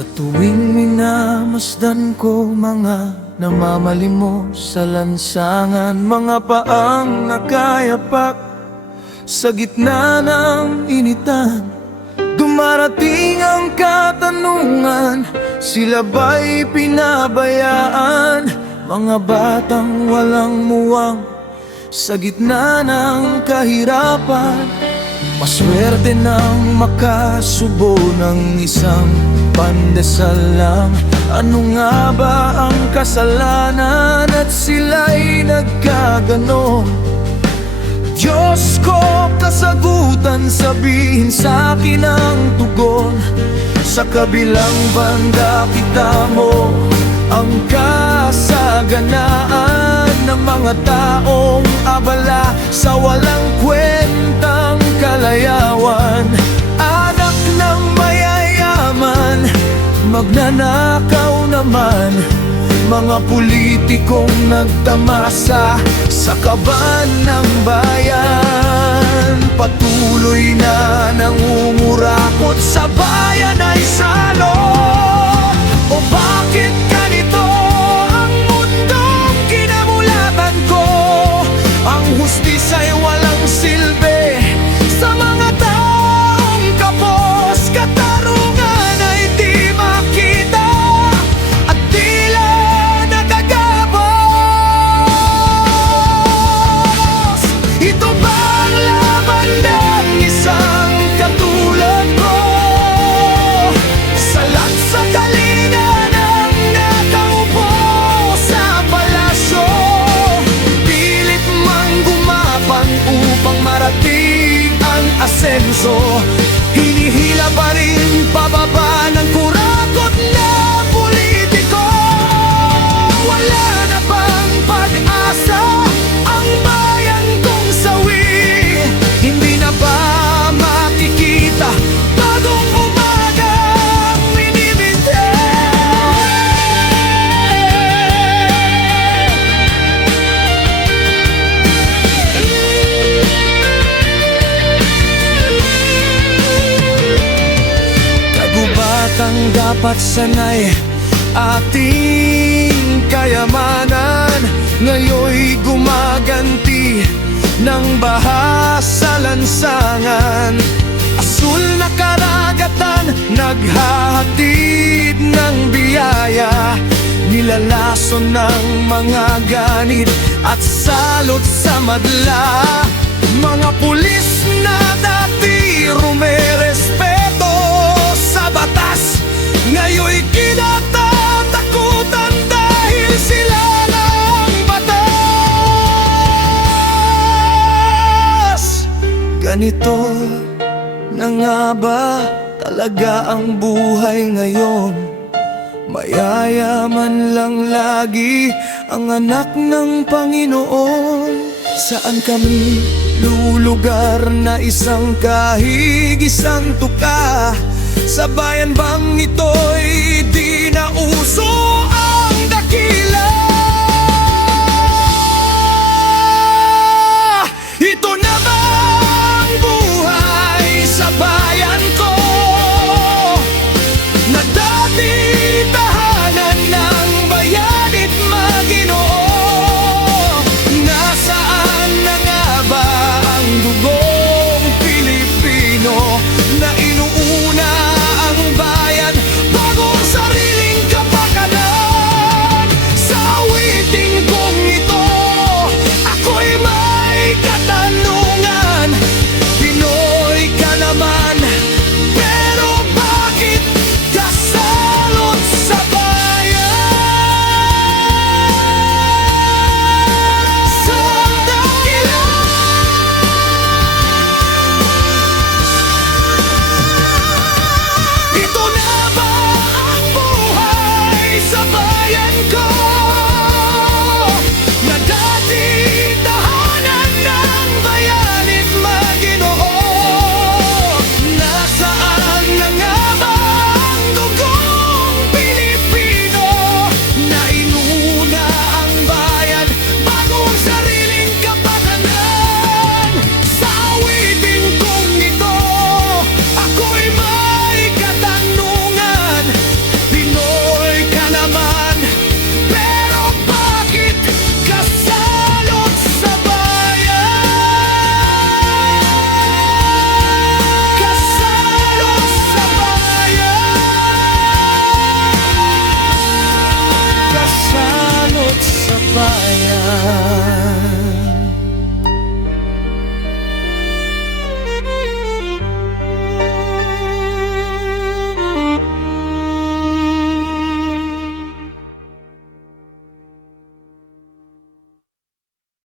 Sa tuwing minamasdan ko mga namamalimos sa lansangan, mga paang nakayapak sa gitna ng initan. Dumarating ang katanungan, sila ba'y pinabayaan? Mga batang walang muwang sa gitna ng kahirapan. Maswerte nang makasubo ng isang pandesal lang. Ano nga ba ang kasalanan at sila'y nagkaganon? Diyos ko, kasagutan, sabihin sa'kin ang tugon. Sa kabilang banda kita mo ang kasaganaan ng mga taong abala sa walang kwentang kalayawan. Anak ng mayayaman, magnanakaw naman, mga politikong nagtamasa sa kaban ng bayan. Patuloy na nangungurakot sa bayan ay salo. O bakit ganito ang mundong kinamulatan ko? Ang hustisa'y walang silbi sa mga taong kapos. Katarungan ay di makita at tila nagagabos. Ito bang laban ng isang katulad ko? Salat sa kalinga ng nakaupo sa palasyo, pilit mang gumapang upang marating ang asenso. Hinihila pa rin pababa ng kurakot na politiko. Wala na bang pag-asa ang bayan kong sawi? Hindi na ba makikita bagong umagang miniminte? Kagubatang dapat sanay ating kayamanan, ngayon'y gumaganti ng baha sa lansangan. Asul na karagatan, naghahatid ng biyaya, nilalason ng mga ganit at salot sa madla. Mga pulis na dati rumerespeto sa batas, ngayon'y kinatatakutan dahil sila ng batas. Ganito na nga ba talaga ang buhay ngayon? Mayayaman lang lagi ang anak ng Panginoon. Saan kami lulugar na isang kahig, isang tuka? Sa bayan bang ito'y di na uso ang dakila? Ito na ba ang buhay sa bayan ko? Na dati tahanan ng bayanit Maginoo. Nasaan na nga ba ang dugong Pilipino na inuuna ang bayan bago ang sariling kapakanan? Sa awiting kong ito, ako'y may katanungan. Pinoy ka naman, pero bakit kasalot sa bayan? Sa dakila. Ito na ba ang buhay sa bayan ko?